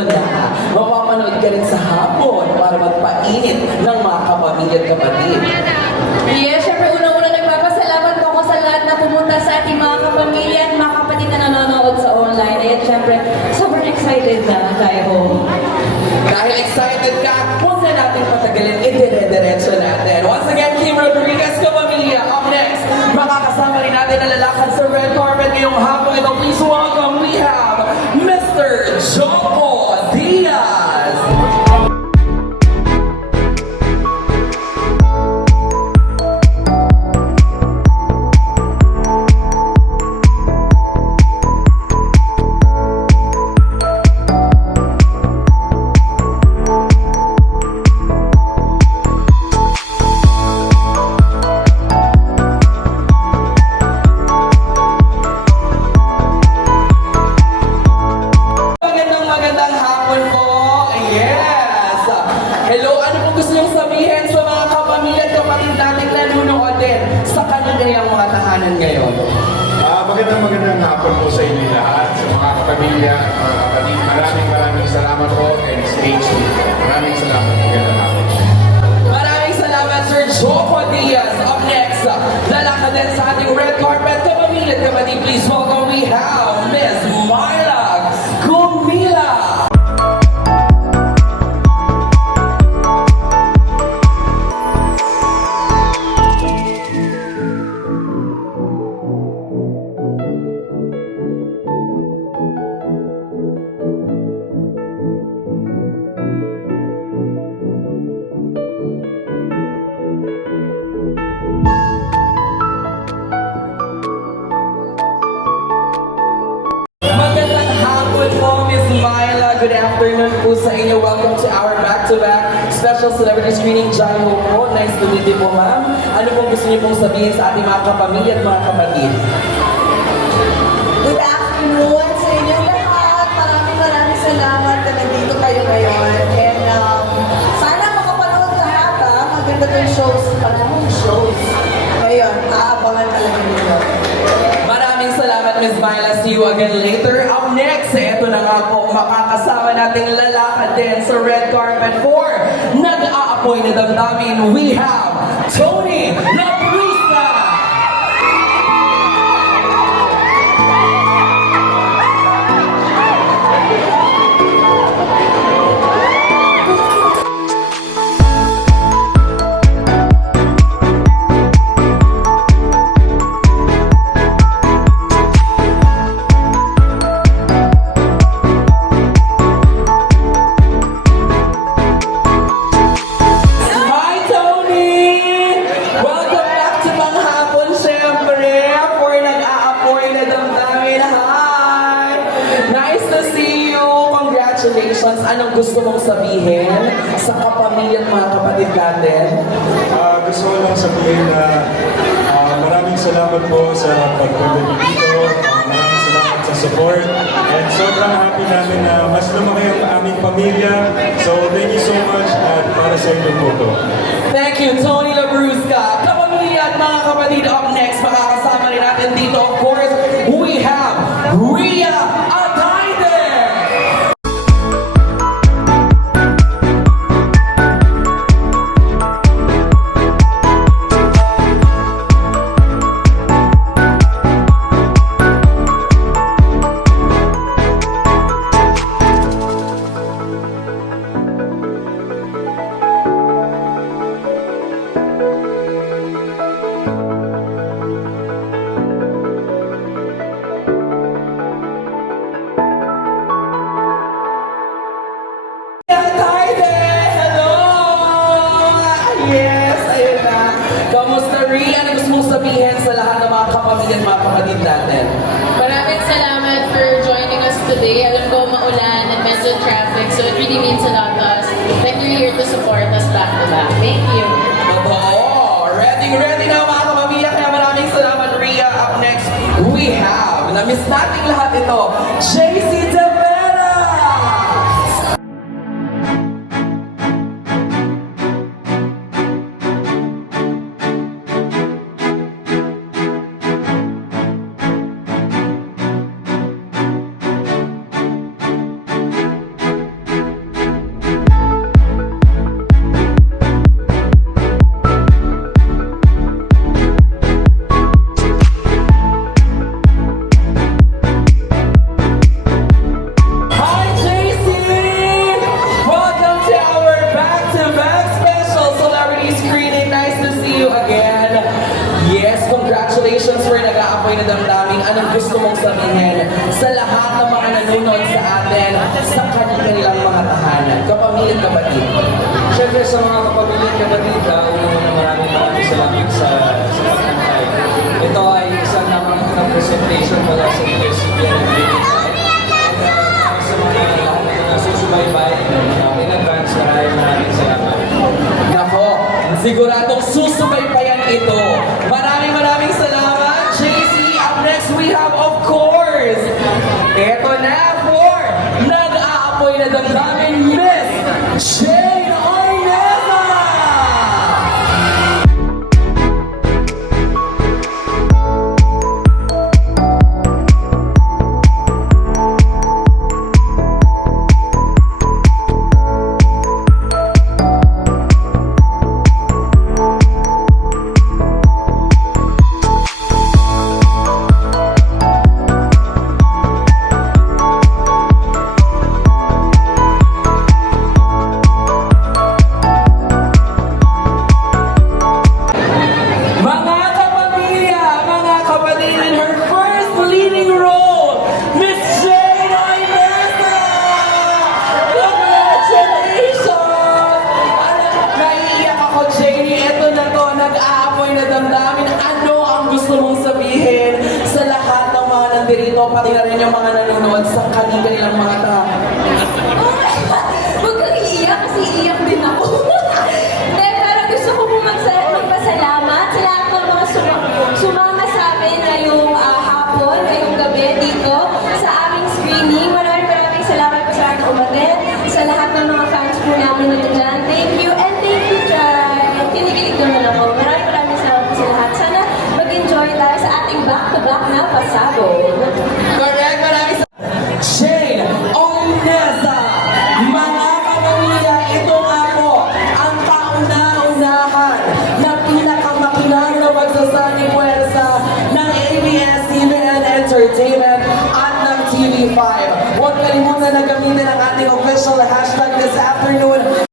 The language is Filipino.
eto na, mapapanood ka rin sa hapon para magpainit ng mga kapamilya at kapatid. Yes, syempre unang-una nagpapasalamat po ako sa lahat na pumunta sa ating mga kapamilya at mga kapatid na nanonood sa online. At syempre, sobrang excited na tayo. Dahil excited ka, huwag na natin patagalin, idire-diretso natin. Once again, Kim Rodriguez, kapamilya, up next, makakasama rin natin na lalakad sa red carpet ngayong hapon ito. Please welcome, we have Mr. Joko Diaz. Magandang hapon po. Yes! Hello, ano po gusto niyong sabihin sa mga kapamilya at kapatid nating nanonood din sa kanilang mga tahanan ngayon? Magandang hapon po sa inyo lahat, sa mga kapamilya, mga kapatid. Maraming salamat po and stay tuned. Maraming salamat. Magandang hapon. Maraming salamat, Sir Joko Diaz. Up next, lalakad din sa ating red carpet. Kapamilya at kapatid, please welcome, we have Miss Myla Kumila. Magandang hapon po, Miss Myla. Good afternoon po sa inyo. Welcome to our back-to-back special celebrity screening. Jai ho po. Nice to meet you po, ma'am. Ano pong gusto niyo pong sabihin sa ating mga kapamilya at mga kapatid? Good afternoon sa inyo lahat. Maraming salamat na nandito kayo ngayon. And sana makapanood lahat ha. Maganda tong shows. Maraming shows. Ngayon, aabangan talaga ninyo. Maraming salamat, Ms. Myla. See you again later. Up next, eto na nga po, makakasama nating lalakad din sa red carpet for nag-aapoy na damdamin. We have Tony Labrusta! Hi, Tony! Welcome back to Panghapon, syempre, for nag-aapoy na damdamin. Hi! Nice to see you! Congratulations! Anong gusto mong sabihin sa kapamilya at mga kapatid natin? Gusto ko lang sabihin na maraming salamat po sa pagpunta niyo dito. Maraming salamat sa support. And sobrang happy namin na mas lumaki ang aming pamilya. So thank you so much at para sa inyo po to. Thank you, Tony Labruska. Kapamilya at mga kapatid, up next, makakasama rin natin dito, of course, we have Rhea Ataide! Ataide! Hello! Yes, ayun na. Kamusta, Rhea? Ano gusto mong sabihin sa lahat ng mga kapamilya at mga kapatid natin? Maraming salamat for joining us today. Alam ko maulan and medyo traffic, so it really means a lot to us that you're here to support us back to back. Thank you. Totoo! Ready na mga kapamilya, kaya maraming salamat, Rhea. Up next, we have, na-miss nating lahat ito, JC De Vera! nag-aapoy na damdamin, anong gusto mong sabihin sa lahat ng mga nanonood sa atin sa kanilang mga tahanan? Kapamilya, kapatid. Siyempre sa mga kapamilya at kapatid, una maraming salamat sa pagkantay. Ito ay isang napakatang presentation mula sa ABS-CBN and Baby Time. And sa mga lahat na nasusubaybay, in advance maraming salamat. Nako, siguradong susubaybayan ito. Maraming salamat, JC. Up next, we have, of course, eto na for nag-aapoy na damdamin, Miss Jane Oineza! Mga kapamilya, mga kapatid, in her first leading role, Miss Jane Oineza! Congratulations! Naiiyak ako, Janie. Ito na to, nag-aapoy na damdamin. Ano ang gusto mong sabihin sa lahat ng mga nandirito, pati na rin yung mga nanonood sa kanilang mga Huwag kang iiyak kasi iiyak din ako. Hindi, pero gusto ko po magpasalamat sa lahat ng mga sumama sa amin ngayong hapon, ngayong gabi dito sa aming screening. Maraming salamat po sa lahat ng umaten, sa lahat ng mga fans po namin na dyan. Thank you and thank you, Jai. Kinikilig naman ako. Maraming salamat po sa lahat. Sana mag-enjoy tayo sa ating back-to-back na pasabog. Correct, Jane Oineza! Mga kapamilya, ito nga po ang kauna-unahan na pinakamakinang na pagsasani puwersa ng ABS-CBN Entertainment at ng TV5. Huwag kalimutan na gamitin ang ating official hashtag this afternoon.